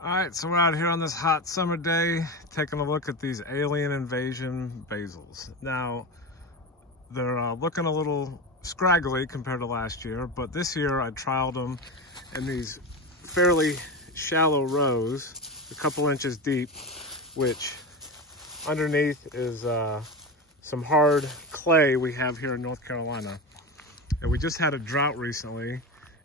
All right, so we're out here on this hot summer day taking a look at these Alien Invasion basils. Now, they're looking a little scraggly compared to last year, but this year I trialed them in these fairly shallow rows, a couple inches deep, which underneath is some hard clay we have here in North Carolina. And we just had a drought recently,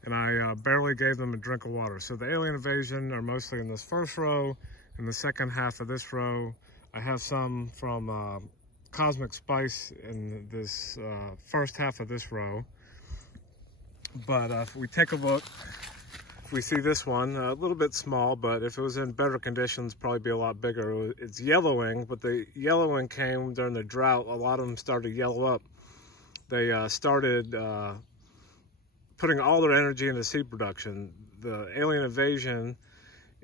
and I barely gave them a drink of water. So the Alien Invasion are mostly in this first row. In the second half of this row, I have some from Cosmic Spice in this first half of this row. But if we take a look, if we see this one, a little bit small, but if it was in better conditions, probably be a lot bigger. It's yellowing, but the yellowing came during the drought. A lot of them started to yellow up. They started putting all their energy into seed production. The Alien Invasion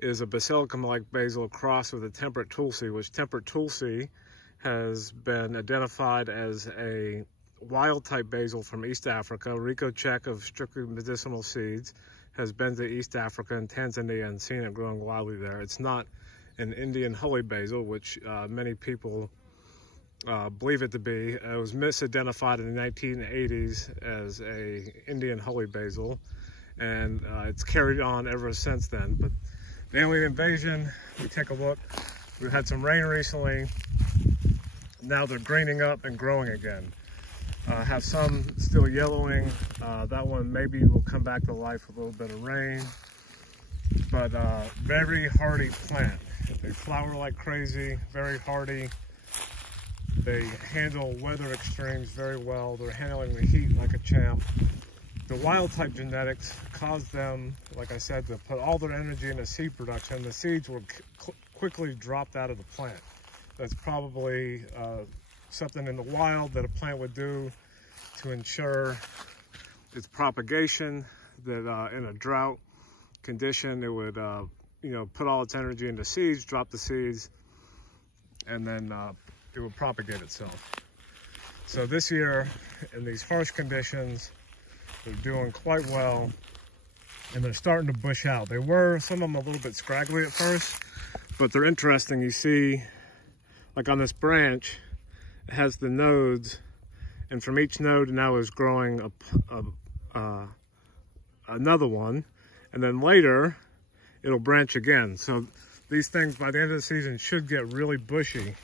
is a basilicum-like basil crossed with a temperate tulsi, which temperate tulsi has been identified as a wild-type basil from East Africa. Rico Check of Strictly Medicinal Seeds has been to East Africa and Tanzania and seen it growing wildly there. It's not an Indian holy basil, which many people believe it to be. It was misidentified in the 1980s as a Indian holy basil, and it's carried on ever since then. But the Alien Invasion, we take a look. We've had some rain recently. Now they're greening up and growing again. Have some still yellowing. That one maybe will come back to life with a little bit of rain. But very hardy plant. They flower like crazy, very hardy. They handle weather extremes very well. They're handling the heat like a champ. The wild type genetics caused them, like I said, to put all their energy into seed production. The seeds were quickly dropped out of the plant. That's probably something in the wild that a plant would do to ensure its propagation, that in a drought condition, it would put all its energy into seeds, drop the seeds, and then it would propagate itself. So this year, in these harsh conditions, they're doing quite well, and they're starting to bush out. They were, some of them, a little bit scraggly at first, but they're interesting. You see, like on this branch, it has the nodes, and from each node now is growing another one, and then later it'll branch again. So these things by the end of the season should get really bushy.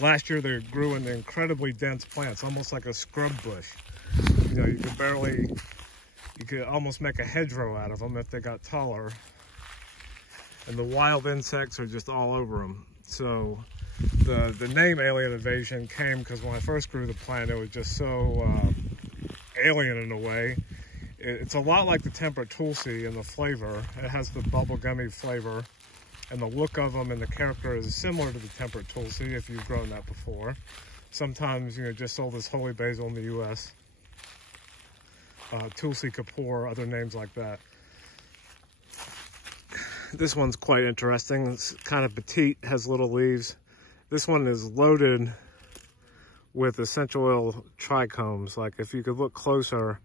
Last year they grew into incredibly dense plants, almost like a scrub bush. You could almost make a hedgerow out of them if they got taller. And the wild insects are just all over them. So the name Alien Invasion came because when I first grew the plant, it was just so alien in a way. It's a lot like the temperate tulsi in the flavor. It has the bubblegummy flavor. And the look of them and the character is similar to the temperate tulsi if you've grown that before. Sometimes, just sold as holy basil in the U.S. Tulsi Kapoor, other names like that. This one's quite interesting. It's kind of petite, has little leaves. This one is loaded with essential oil trichomes. Like if you could look closer,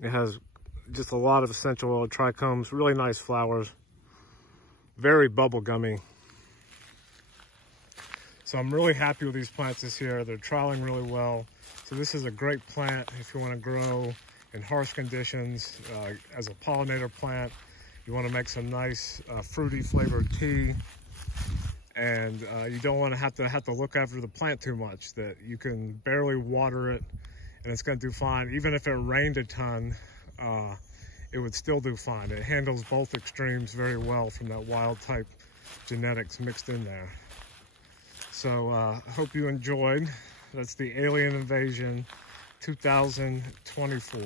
it has just a lot of essential oil trichomes, really nice flowers. Very bubblegummy. So I'm really happy with these plants this year. They're trialing really well. So this is a great plant if you want to grow in harsh conditions as a pollinator plant. You want to make some nice fruity flavored tea, and you don't want to have to look after the plant too much. That you can barely water it, and it's going to do fine. Even if it rained a ton, it would still do fine. It handles both extremes very well from that wild type genetics mixed in there. So I hope you enjoyed. That's the Alien Invasion 2024.